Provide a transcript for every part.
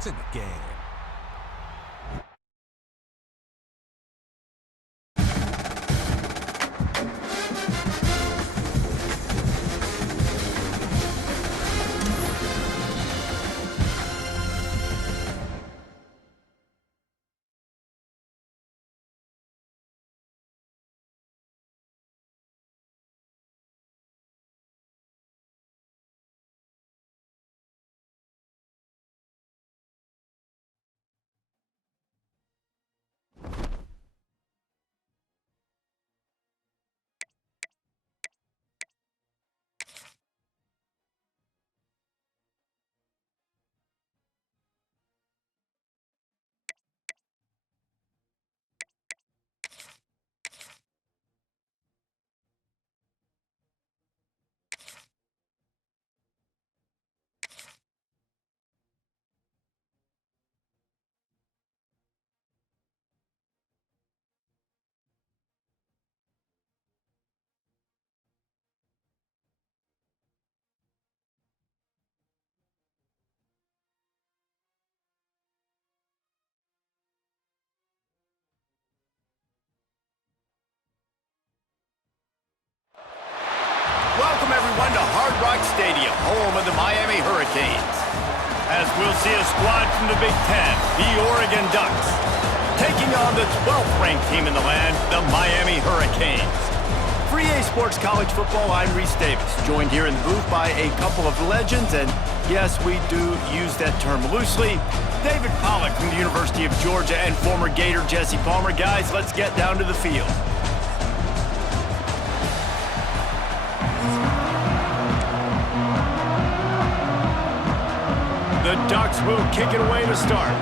It's in the game. Welcome, everyone, to Hard Rock Stadium, home of the Miami Hurricanes. As we'll see a squad from the Big Ten, the Oregon Ducks, taking on the 12th-ranked team in the land, the Miami Hurricanes. For EA Sports College Football, I'm Reese Davis, joined here in the booth by a couple of legends, and yes, we do use that term loosely. David Pollack from the University of Georgia and former Gator Jesse Palmer. Guys, let's get down to the field. The Ducks will kick it away to start.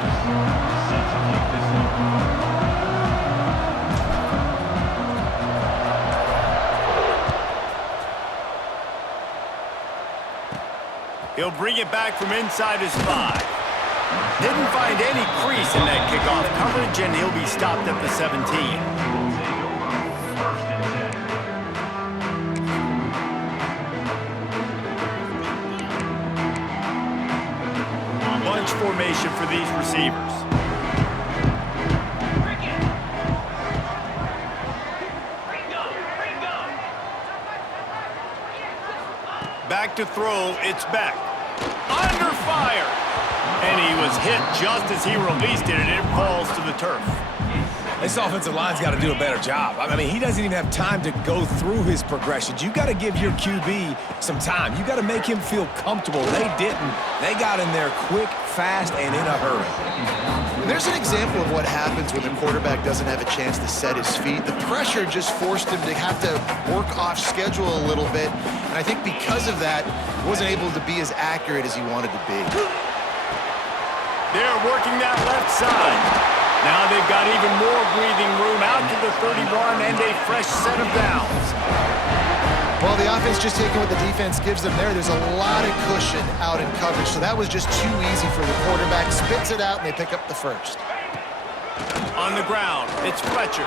He'll bring it back from inside his 5. Didn't find any crease in that kickoff coverage, and he'll be stopped at the 17. Formation for these receivers. Back to throw, it's back. Under fire! And he was hit just as he released it, and it falls to the turf. This offensive line's got to do a better job. I mean, he doesn't even have time to go through his progressions. You got to give your QB some time. You got to make him feel comfortable. They didn't. They got in there quick, fast, and in a hurry. There's an example of what happens when the quarterback doesn't have a chance to set his feet. The pressure just forced him to have to work off schedule a little bit. And I think because of that, he wasn't able to be as accurate as he wanted to be. They're working that left side. Now they've got even more breathing room out to the 31 and a fresh set of downs. Well, the offense just taking what the defense gives them there. There's a lot of cushion out in coverage, so that was just too easy for the quarterback. Spits it out, and they pick up the first. On the ground, it's Fletcher.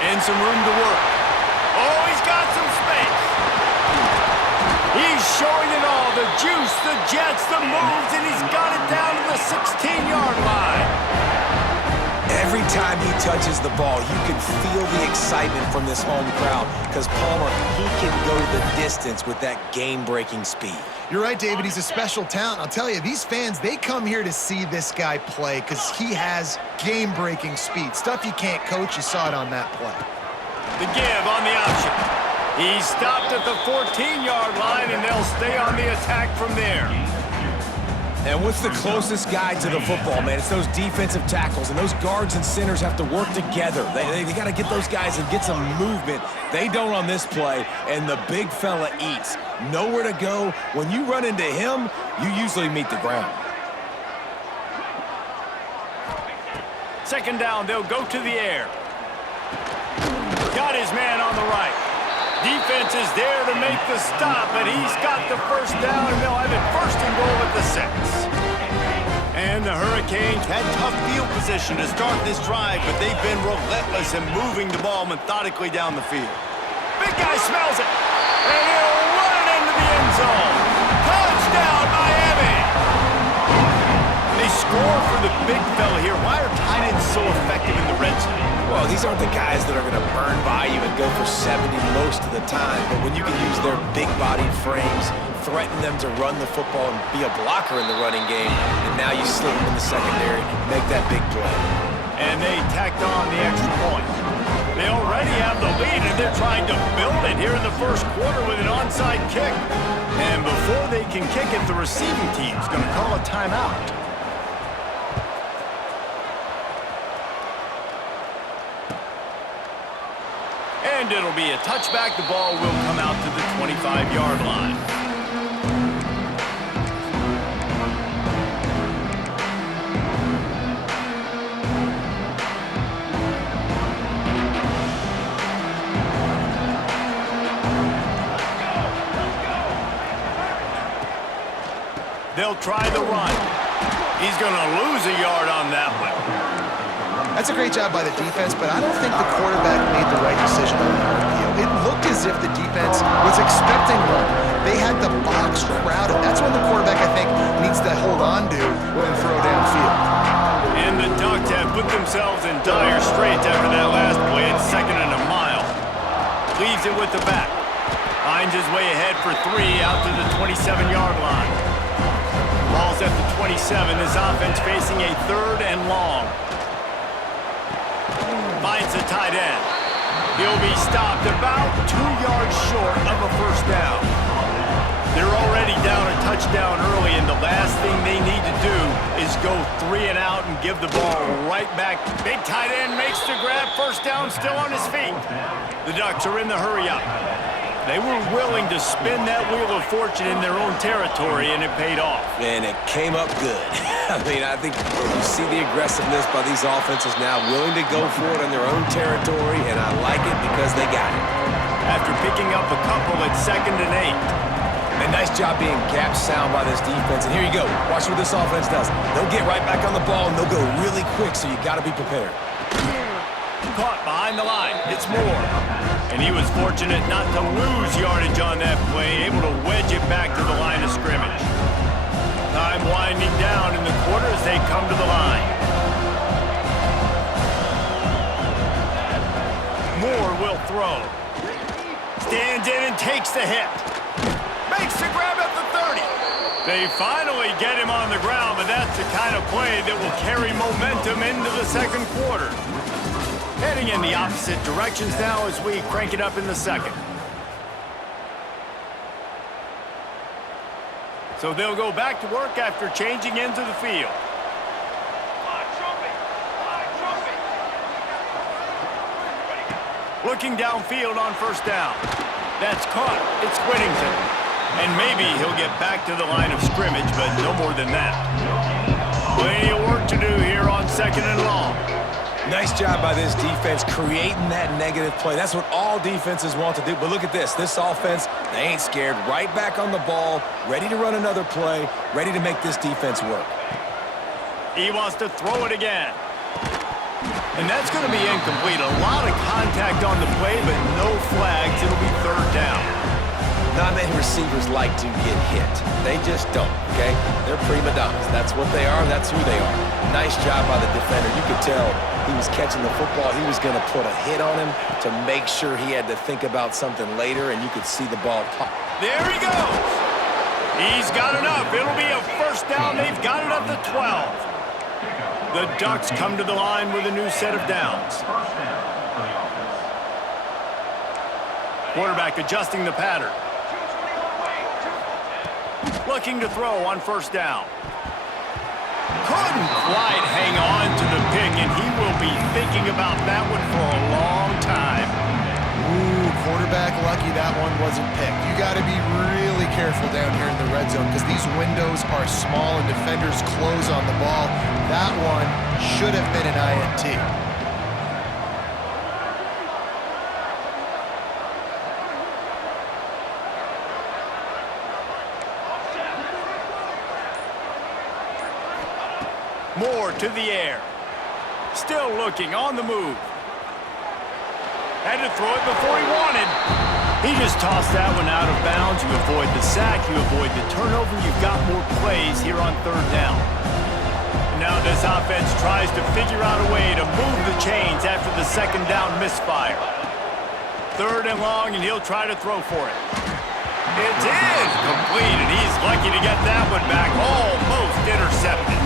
And some room to work. Oh, he's got some space. He's showing it all, the juice, the jets, the moves, and he's got it down to the 16-yard line. Every time he touches the ball, you can feel the excitement from this home crowd because Palmer, he can go the distance with that game-breaking speed. You're right, David. He's a special talent. I'll tell you, these fans, they come here to see this guy play because he has game-breaking speed. Stuff you can't coach. You saw it on that play. The give on the option. He's stopped at the 14-yard line, and they'll stay on the attack from there. And what's the closest guy to the football, man? It's those defensive tackles, and those guards and centers have to work together. They got to get those guys and get some movement. They don't on this play, and the big fella eats. Nowhere to go. When you run into him, you usually meet the ground. Second down, they'll go to the air. Got his man on the right. Defense is there to make the stop, but he's got the first down, and they'll have it first and goal at the 6. And the Hurricanes had tough field position to start this drive, but they've been relentless in moving the ball methodically down the field. Big guy smells it, and he'll run it into the end zone. Touchdown, Miami! They know, these aren't the guys that are going to burn by you and go for 70 most of the time, but when you can use their big-bodied frames, threaten them to run the football and be a blocker in the running game, and now you slip them in the secondary, make that big play. And they tacked on the extra point. They already have the lead, and they're trying to build it here in the first quarter with an onside kick. And before they can kick it, the receiving team's going to call a timeout. And it'll be a touchback. The ball will come out to the 25-yard line. They'll try the run. He's going to lose a yard on that one. That's a great job by the defense, but I don't think the quarterback made the right decision on the RPO. It looked as if the defense was expecting run. They had the box crowded. That's when the quarterback, I think, needs to hold on to and throw downfield. And the Ducks have put themselves in dire straits after that last play. It's 2nd and a mile. Leaves it with the back. Finds his way ahead for 3 out to the 27-yard line. Ball's at the 27. This offense facing a 3rd and long. Finds the tight end. He'll be stopped about 2 yards short of a first down. They're already down a touchdown early, and the last thing they need to do is go 3 and out and give the ball right back. Big tight end makes the grab. First down, still on his feet. The Ducks are in the hurry-up. They were willing to spin that wheel of fortune in their own territory, and it paid off. And it came up good. I mean, I think you see the aggressiveness by these offenses now, willing to go for it on their own territory, and I like it because they got it. After picking up a couple, it's 2nd and 8. And nice job being gap sound by this defense. And here you go. Watch what this offense does. They'll get right back on the ball, and they'll go really quick, so you got to be prepared. Caught behind the line. It's Moore. And he was fortunate not to lose yardage on that play, able to wedge it back to the line of scrimmage. Time winding down in the quarter as they come to the line. Moore will throw. Stands in and takes the hit. Makes the grab at the 30. They finally get him on the ground, but that's the kind of play that will carry momentum into the second quarter. Heading in the opposite directions now as we crank it up in the second. So they'll go back to work after changing into the field. Looking downfield on first down. That's caught. It's Whittington. And maybe he'll get back to the line of scrimmage, but no more than that. Plenty of work to do here on 2nd and long. Nice job by this defense creating that negative play. That's what all defenses want to do. But look at this. This offense, they ain't scared. Right back on the ball, ready to run another play, ready to make this defense work. He wants to throw it again. And that's going to be incomplete. A lot of contact on the play, but no flags. It'll be 3rd down. Not many receivers like to get hit. They just don't, okay? They're prima donnas. That's what they are. That's who they are. Nice job by the defender. You could tell he was catching the football. He was going to put a hit on him to make sure he had to think about something later, and you could see the ball pop. There he goes. He's got enough. It'll be a first down. They've got it at the 12. The Ducks come to the line with a new set of downs. Quarterback adjusting the pattern. Looking to throw on first down. Couldn't quite hang on to the pick, and he will be thinking about that one for a long time. Ooh, quarterback lucky that one wasn't picked. You got to be really careful down here in the red zone because these windows are small and defenders close on the ball. That one should have been an INT. Moore to the air. Still looking, on the move. Had to throw it before he wanted. He just tossed that one out of bounds. You avoid the sack, you avoid the turnover. You've got more plays here on 3rd down. And now this offense tries to figure out a way to move the chains after the second down misfire. 3rd and long, and he'll try to throw for it. It's in, complete, and he's lucky to get that one back, almost intercepted.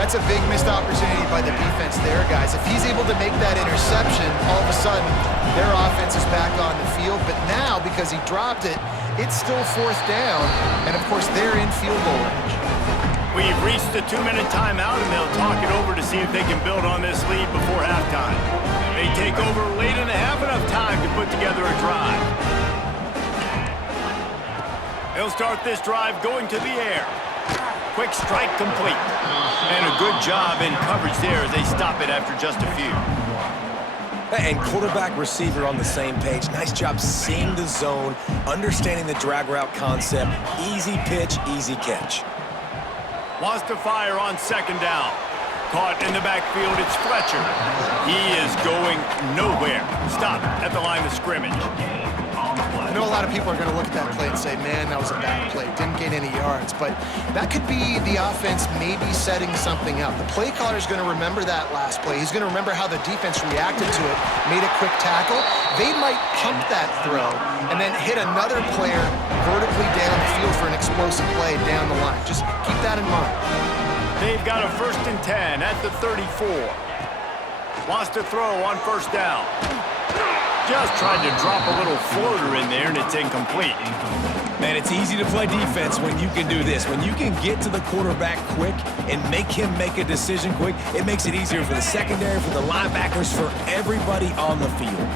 That's a big missed opportunity by the defense there, guys. If he's able to make that interception, all of a sudden, their offense is back on the field. But now, because he dropped it, it's still 4th down, and of course, they're in field goal range. We've reached the 2-minute timeout, and they'll talk it over to see if they can build on this lead before halftime. They take over late and have enough time to put together a drive. They'll start this drive going to the air. Quick strike complete. And a good job in coverage there as they stop it after just a few. And quarterback receiver on the same page. Nice job seeing the zone, understanding the drag route concept. Easy pitch, easy catch. Wants to fire on 2nd down. Caught in the backfield, it's Fletcher. He is going nowhere. Stopped at the line of scrimmage. I know a lot of people are going to look at that play and say, man, that was a bad play. Didn't gain any yards. But that could be the offense maybe setting something up. The play caller is going to remember that last play. He's going to remember how the defense reacted to it, made a quick tackle. They might pump that throw and then hit another player vertically down the field for an explosive play down the line. Just keep that in mind. They've got a 1st and 10 at the 34. Wants to throw on 1st down. Just tried to drop a little floater in there, and it's incomplete. Man, it's easy to play defense when you can do this. When you can get to the quarterback quick and make him make a decision quick, it makes it easier for the secondary, for the linebackers, for everybody on the field.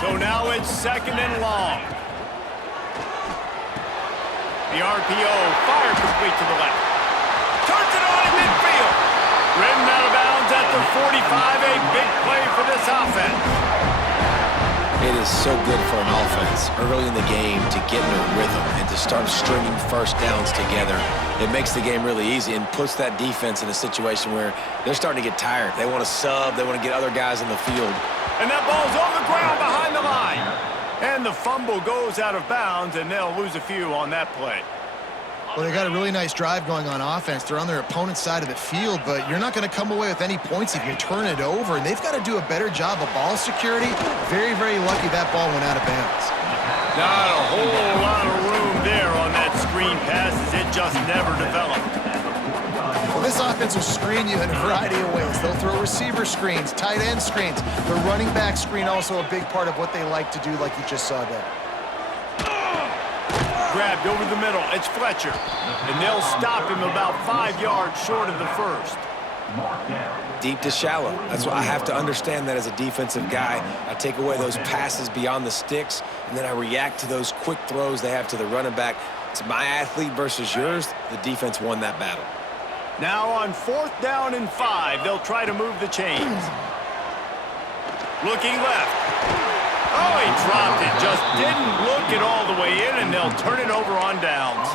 So now it's 2nd and long. The RPO, fire complete to the left. Turns it on in midfield. Ridden out of bounds at the 45, a big play for this offense. It is so good for an offense early in the game to get in a rhythm and to start stringing 1st downs together. It makes the game really easy and puts that defense in a situation where they're starting to get tired. They want to sub. They want to get other guys in the field. And that ball's on the ground behind the line. And the fumble goes out of bounds, and they'll lose a few on that play. Well, they got a really nice drive going on offense. They're on their opponent's side of the field, but you're not going to come away with any points if you turn it over, and they've got to do a better job of ball security. Very, very lucky that ball went out of bounds. Not a whole lot of room there on that screen pass as it just never developed. Well, this offense will screen you in a variety of ways. They'll throw receiver screens, tight end screens. The running back screen also a big part of what they like to do, like you just saw there. Grabbed over the middle, it's Fletcher. And they'll stop him about 5 yards short of the 1st. Deep to shallow. That's why I have to understand that as a defensive guy. I take away those passes beyond the sticks, and then I react to those quick throws they have to the running back. It's my athlete versus yours. The defense won that battle. Now on 4th down and 5, they'll try to move the chains. Looking left. Oh, he dropped it. Just didn't look it all the way in, and they'll turn it over on downs.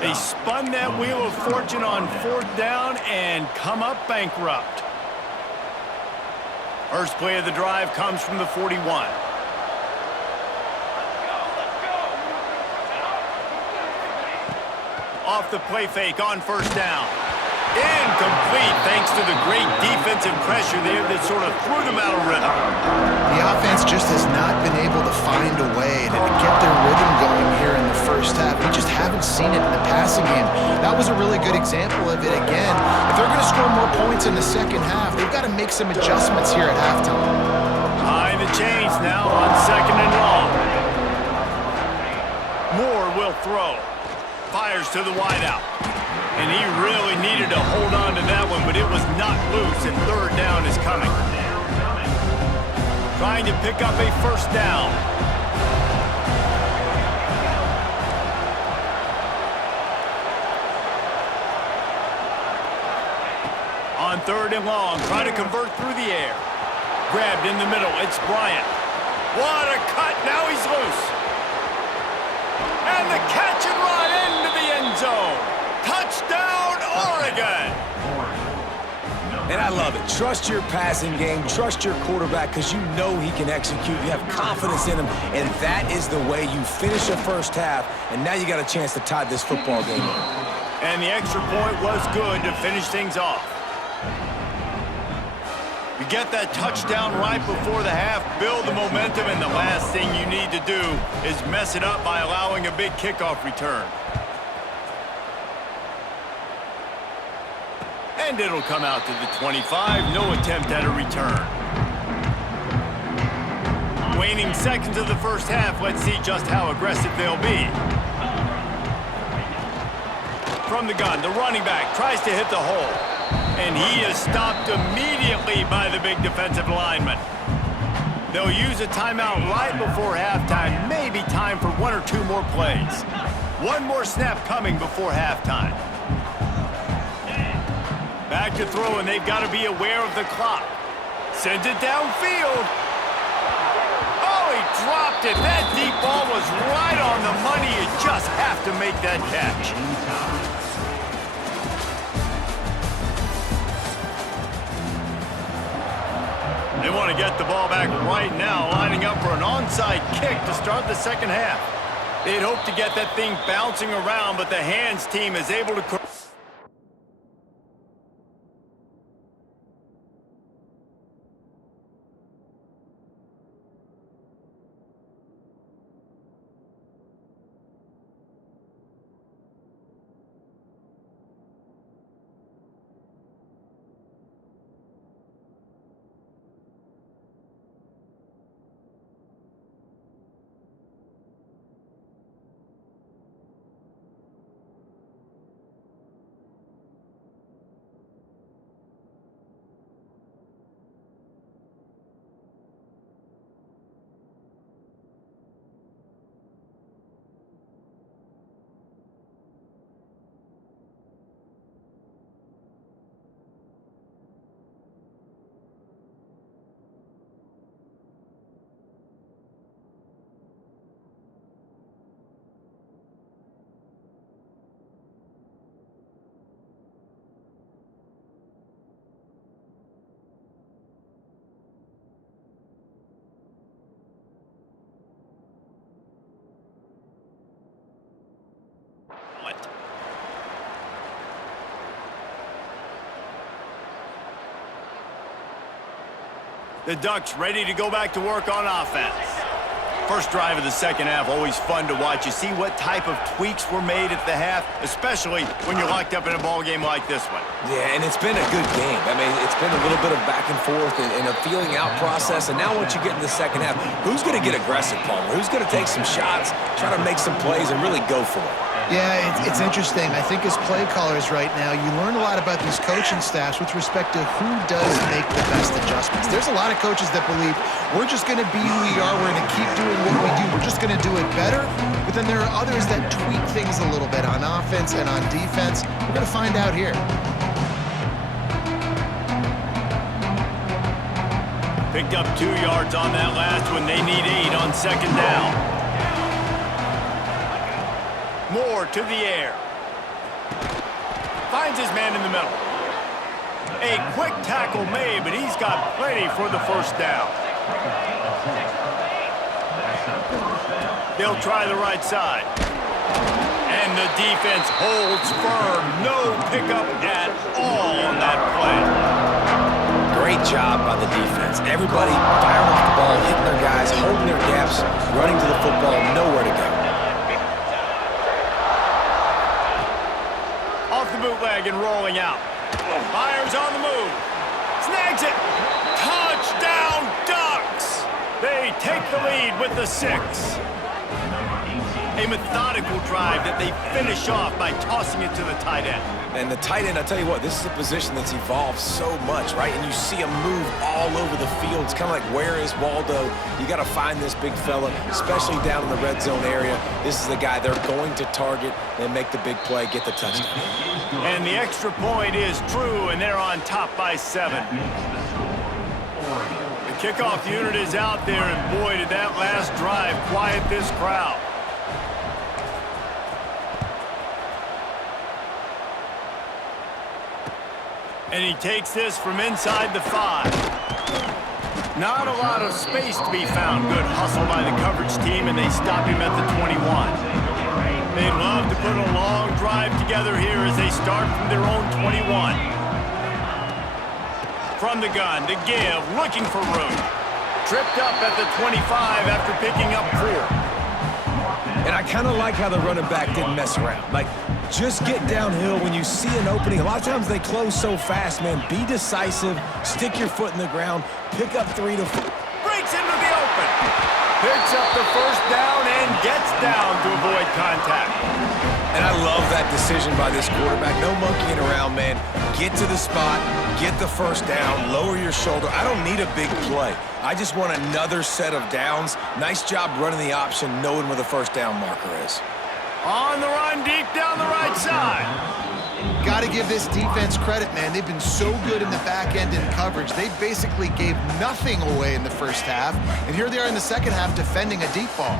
They spun that wheel of fortune on 4th down and come up bankrupt. First play of the drive comes from the 41. Off the play fake on 1st down. Incomplete thanks to the great defensive pressure there that sort of threw them out of rhythm. The offense just has not been able to find a way to get their rhythm going here in the 1st half. We just haven't seen it in the passing game. That was a really good example of it again. If they're going to score more points in the 2nd half, they've got to make some adjustments here at halftime. High the chains now on 2nd and long. Moore will throw. Fires to the wideout. And he really needed to hold on to that one, but it was not loose, and 3rd down is coming. Trying to pick up a 1st down. On 3rd and long, trying to convert through the air. Grabbed in the middle, it's Bryant. What a cut, now he's loose. And the catch and run into the end zone. Touchdown, Oregon! And I love it. Trust your passing game. Trust your quarterback because you know he can execute. You have confidence in him, and that is the way you finish a 1st half, and now you got a chance to tie this football game up. And the extra point was good to finish things off. get that touchdown right before the half, build the momentum, and the last thing you need to do is mess it up by allowing a big kickoff return. And it'll come out to the 25. No attempt at a return. Waning seconds of the first half. Let's see just how aggressive they'll be. From the gun, the running back tries to hit the hole. And he is stopped immediately by the big defensive lineman. They'll use a timeout right before halftime. Maybe time for one or two more plays. One more snap coming before halftime. Back to throw, and they've got to be aware of the clock. Sends it downfield. Oh, he dropped it. That deep ball was right on the money. You just have to make that catch. They want to get the ball back right now, lining up for an onside kick to start the second half. They'd hope to get that thing bouncing around, but the hands team is able to... The Ducks ready to go back to work on offense. First drive of the second half, always fun to watch. You see what type of tweaks were made at the half, especially when you're locked up in a ball game like this one. Yeah, and it's been a good game. I mean, it's been a little bit of back and forth and a feeling out process. And now once you get in the second half, who's going to get aggressive, Palmer? Who's going to take some shots, try to make some plays, and really go for it? Yeah, it's interesting. I think as play callers right now, you learn a lot about these coaching staffs with respect to who does make the best adjustments. There's a lot of coaches that believe we're just going to be who we are. We're going to keep doing what we do. We're just going to do it better. But then there are others that tweak things a little bit on offense and on defense. We're going to find out here. Picked up 2 yards on that last one. They need 8 on second down. Moore to the air. Finds his man in the middle. A quick tackle made, but he's got plenty for the first down. They'll try the right side. And the defense holds firm. No pickup at all on that play. Great job by the defense. Everybody firing off the ball, hitting their guys, holding their gaps, running to the football, nowhere to go. Bootleg and rolling out. Fires on the move. Snags it. Touchdown, Ducks! They take the lead with the 6. A methodical drive that they finish off by tossing it to the tight end. And the tight end, I tell you what, this is a position that's evolved so much, right? And you see him move all over the field. It's kind of like, where is Waldo? You got to find this big fella, especially down in the red zone area. This is the guy they're going to target and make the big play, get the touchdown. And the extra point is true, and they're on top by 7. The kickoff unit is out there, and boy, did that last drive quiet this crowd. And he takes this from inside the 5. Not a lot of space to be found. Good hustle by the coverage team, and they stop him at the 21. They'd love to put a long drive together here as they start from their own 21. from the gun to give, looking for room. Tripped up at the 25 after picking up 4. And I kind of like how the running back didn't mess around. Like, just get downhill when you see an opening. A lot of times they close so fast, man. Be decisive, stick your foot in the ground, pick up 3 to 4. Breaks into the open. Picks up the first down and gets down to avoid contact. And I love that decision by this quarterback. No monkeying around, man. Get to the spot, get the first down, lower your shoulder. I don't need a big play. I just want another set of downs. Nice job running the option, knowing where the first down marker is. On the run, deep down the right side. Got to give this defense credit, man. They've been so good in the back end in coverage. They basically gave nothing away in the first half, and here they are in the second half defending a deep ball.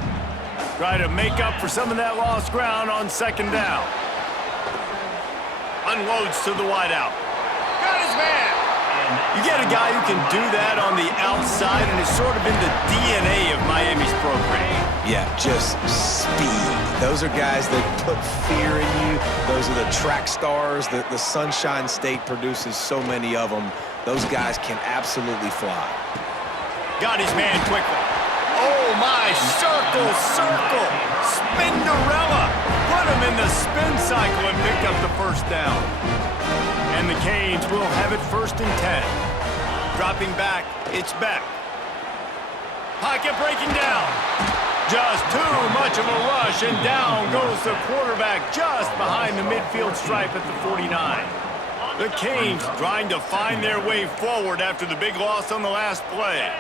Try to make up for some of that lost ground on second down. Unloads to the wideout. Got his man. You get a guy who can do that on the outside, and it's sort of in the DNA of Miami's program. Yeah, just speed. Those are guys that put fear in you. Those are the track stars. The Sunshine State produces so many of them. Those guys can absolutely fly. Got his man quickly. Oh, my. Circle, circle. Spinderella. Put him in the spin cycle and picked up the first down. And the Canes will have it 1st and 10. Dropping back, it's Beck. Pocket breaking down. Just too much of a rush, and down goes the quarterback just behind the midfield stripe at the 49. The Canes trying to find their way forward after the big loss on the last play.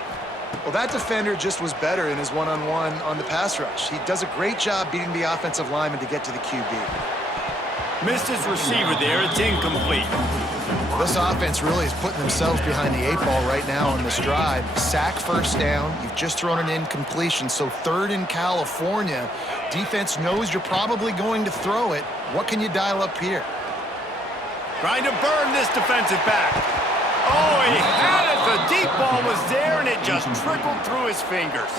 Well, that defender just was better in his one-on-one on the pass rush. He does a great job beating the offensive lineman to get to the QB. Missed his receiver there. It's incomplete. This offense really is putting themselves behind the 8 ball right now on this drive. Sack, first down. You've just thrown an incompletion, so 3rd in California. Defense knows you're probably going to throw it. What can you dial up here? Trying to burn this defensive back. Oh, he had it. The deep ball was there, and it just trickled through his fingers.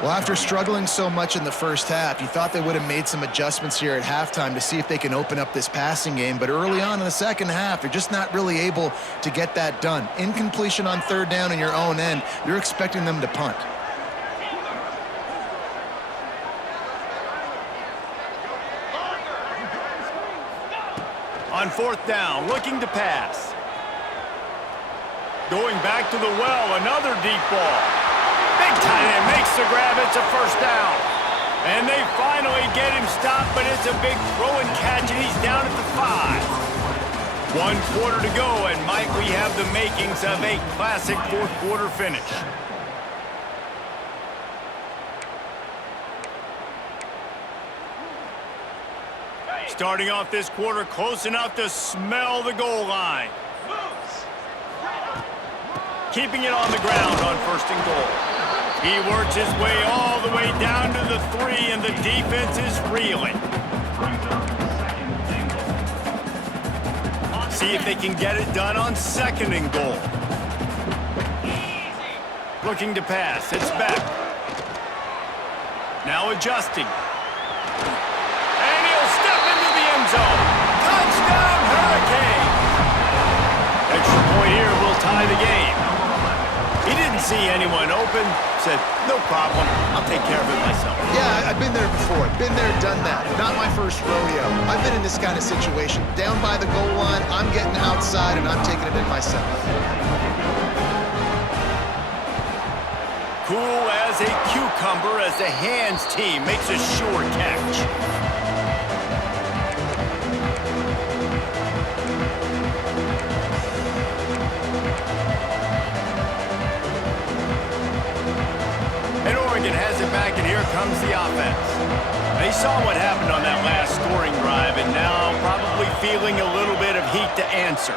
Well, after struggling so much in the first half, you thought they would have made some adjustments here at halftime to see if they can open up this passing game. But early on in the second half, they're just not really able to get that done. Incompletion on 3rd down in your own end, you're expecting them to punt. On 4th down, looking to pass. Going back to the well, another deep ball. Big tight end makes the grab. It's a first down. And they finally get him stopped, but it's a big throw and catch, and he's down at the 5. 1 quarter to go, and might we have the makings of a classic 4th quarter finish. Starting off this quarter close enough to smell the goal line. Keeping it on the ground on 1st and goal. He works his way all the way down to the 3, and the defense is reeling. See if they can get it done on 2nd and goal. Looking to pass. It's Beck. Now adjusting. And he'll step into the end zone. Touchdown, Hurricane! Extra point here will tie the game. He didn't see anyone open, said, no problem, I'll take care of it myself. Yeah, I've been there before. Been there, done that. Not my first rodeo. I've been in this kind of situation. Down by the goal line, I'm getting outside, and I'm taking it in myself. Cool as a cucumber as the hands team makes a sure catch. Has it back, and here comes the offense. They saw what happened on that last scoring drive, and now probably feeling a little bit of heat to answer.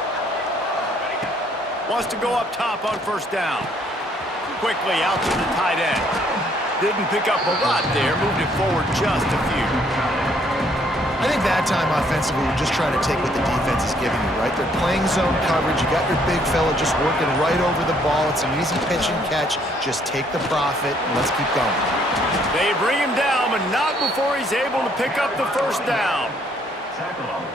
Wants to go up top on 1st down. Quickly out to the tight end. Didn't pick up a lot there, moved it forward just a few. I think that time offensively, you're just trying to take what the defense is giving you, right? They're playing zone coverage. You got your big fella just working right over the ball. It's an easy pitch and catch. Just take the profit, and let's keep going. They bring him down, but not before he's able to pick up the first down.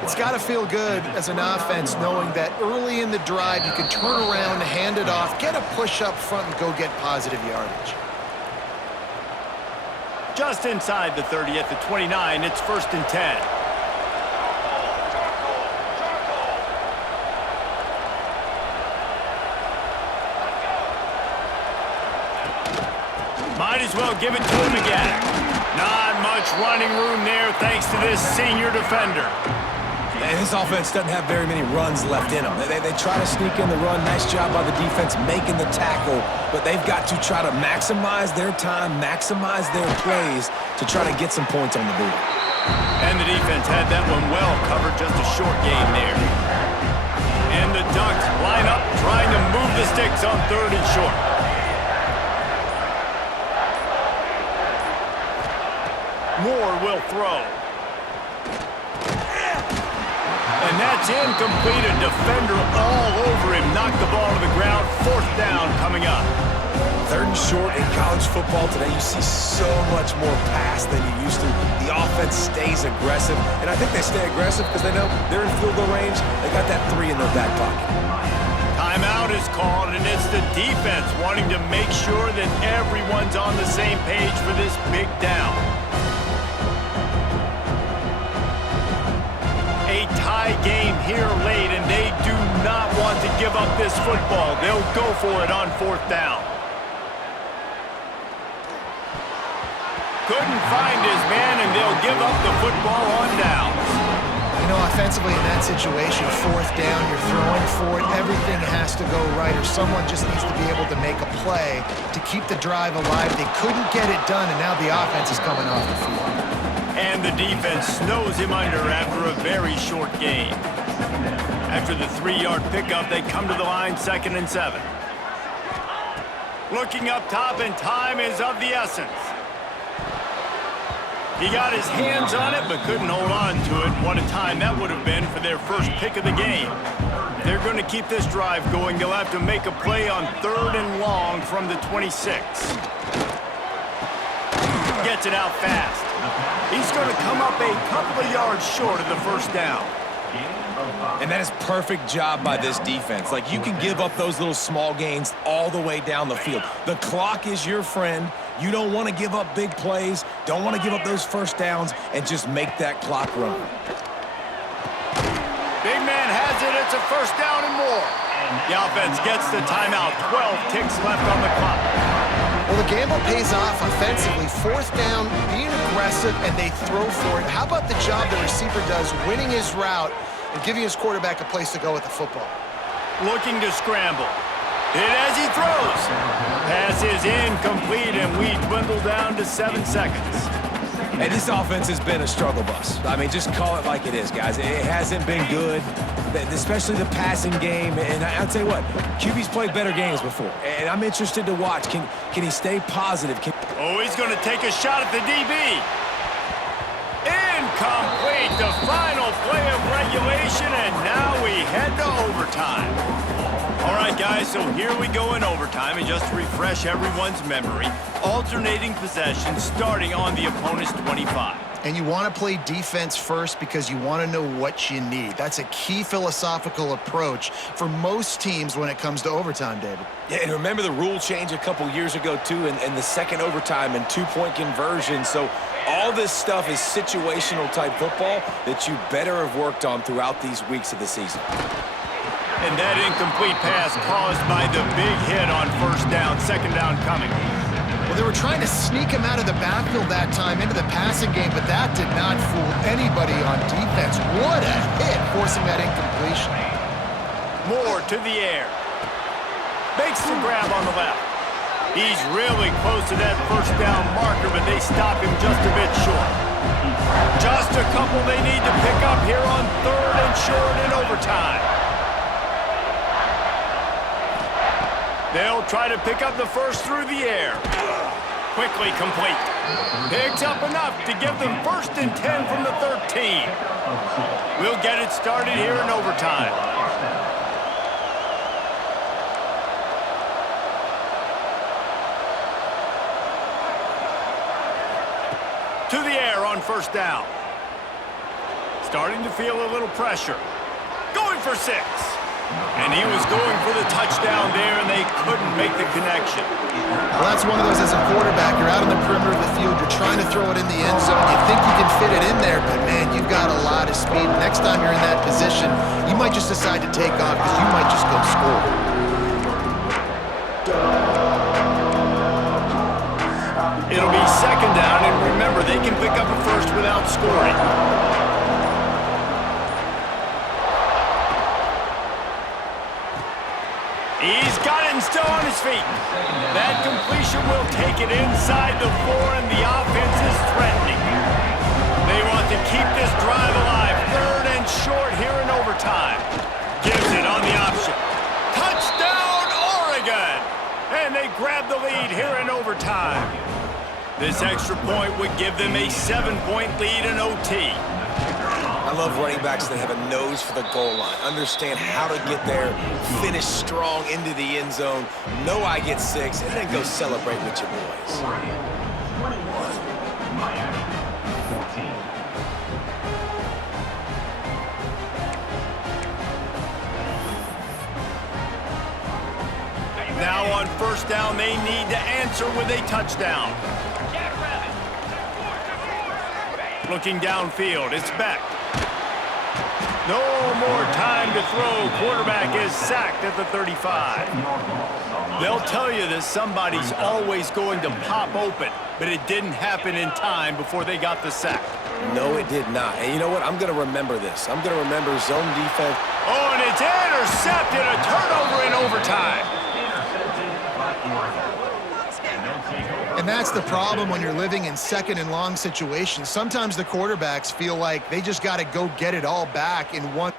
It's got to feel good as an offense knowing that early in the drive you can turn around, hand it off, get a push up front, and go get positive yardage. Just inside the 30 at the 29, it's 1st and 10. Might as well give it to him again. Not much running room there thanks to this senior defender. And this offense doesn't have very many runs left in them. They try to sneak in the run. Nice job by the defense making the tackle, but they've got to try to maximize their time, maximize their plays to try to get some points on the board. And the defense had that one well covered, just a short gain there. And the Ducks line up, trying to move the sticks on 3rd and short. Moore will throw. And that's incomplete. A defender all over him. Knocked the ball to the ground. 4th down coming up. 3rd and short in college football today. You see so much more pass than you used to. The offense stays aggressive. And I think they stay aggressive because they know they're in field goal range. They got that 3 in their back pocket. Timeout is called, and it's the defense wanting to make sure that everyone's on the same page for this big down. A tie game here late, and they do not want to give up this football. They'll go for it on 4th down. Couldn't find his man, and they'll give up the football on downs. You know, offensively in that situation, 4th down, you're throwing for it. Everything has to go right, or someone just needs to be able to make a play to keep the drive alive. They couldn't get it done, and now the offense is coming off the field. And the defense snows him under after a very short gain. After the 3-yard pickup, they come to the line, 2nd and 7. Looking up top, and time is of the essence. He got his hands on it, but couldn't hold on to it. What a time that would have been for their first pick of the game. If they're going to keep this drive going, they'll have to make a play on 3rd and long from the 26. Gets it out fast. He's going to come up a couple of yards short of the 1st down. And that is perfect job by this defense. Like, you can give up those little small gains all the way down the field. The clock is your friend. You don't want to give up big plays, don't want to give up those 1st downs, and just make that clock run. Big man has it. It's a 1st down and more. The offense gets the timeout. 12 ticks left on the clock. Well, the gamble pays off offensively. 4th down, being aggressive, and they throw for it. How about the job the receiver does, winning his route and giving his quarterback a place to go with the football? Looking to scramble. Hit as he throws. Pass is incomplete, and we dwindle down to 7 seconds. Hey, this offense has been a struggle bus. I mean, just call it like it is, guys. It hasn't been good, especially the passing game. And I'll tell you what, QB's played better games before. And I'm interested to watch. Can he stay positive? Oh, he's going to take a shot at the DB. Incomplete, the final play of regulation, and now we head to overtime. All right, guys, so here we go in overtime, and just to refresh everyone's memory, alternating possession starting on the opponent's 25. And you want to play defense first because you want to know what you need. That's a key philosophical approach for most teams when it comes to overtime, David. Yeah, and remember the rule change a couple years ago, too, and the second overtime and 2-point conversion. So all this stuff is situational type football that you better have worked on throughout these weeks of the season. And that incomplete pass caused by the big hit on 1st down, 2nd down coming. Well, they were trying to sneak him out of the backfield that time into the passing game, but that did not fool anybody on defense. What a hit, forcing that incompletion. Moore to the air. Makes the grab on the left. He's really close to that 1st down marker, but they stop him just a bit short. Just a couple they need to pick up here on 3rd and short in overtime. They'll try to pick up the 1st through the air. Quickly complete. Picks up enough to give them 1st and 10 from the 13. We'll get it started here in overtime. To the air on 1st down. starting to feel a little pressure. Going for 6. And he was going for the touchdown there, and they couldn't make the connection. Well, that's one of those as a quarterback. You're out on the perimeter of the field. You're trying to throw it in the end zone. You think you can fit it in there, but, man, you've got a lot of speed. Next time you're in that position, you might just decide to take off because you might just go score. It'll be 2nd down, and remember, they can pick up a first without scoring. He's got it and still on his feet. That completion will take it inside the 4, and the offense is threatening. They want to keep this drive alive. 3rd and short here in overtime. Gives it on the option. Touchdown, Oregon! And they grab the lead here in overtime. This extra point would give them a 7-point lead in OT. I love running backs that have a nose for the goal line, understand how to get there, finish strong into the end zone, know I get 6, and then go celebrate with your boys. Now on 1st down, they need to answer with a touchdown. Looking downfield, it's Beck. No more time to throw. Quarterback is sacked at the 35. They'll tell you that somebody's always going to pop open, but it didn't happen in time before they got the sack. No, it did not. And you know what? I'm going to remember this. I'm going to remember zone defense. Oh, and it's intercepted. A turnover in overtime. And that's the problem when you're living in 2nd and long situations. Sometimes the quarterbacks feel like they just got to go get it all back in one.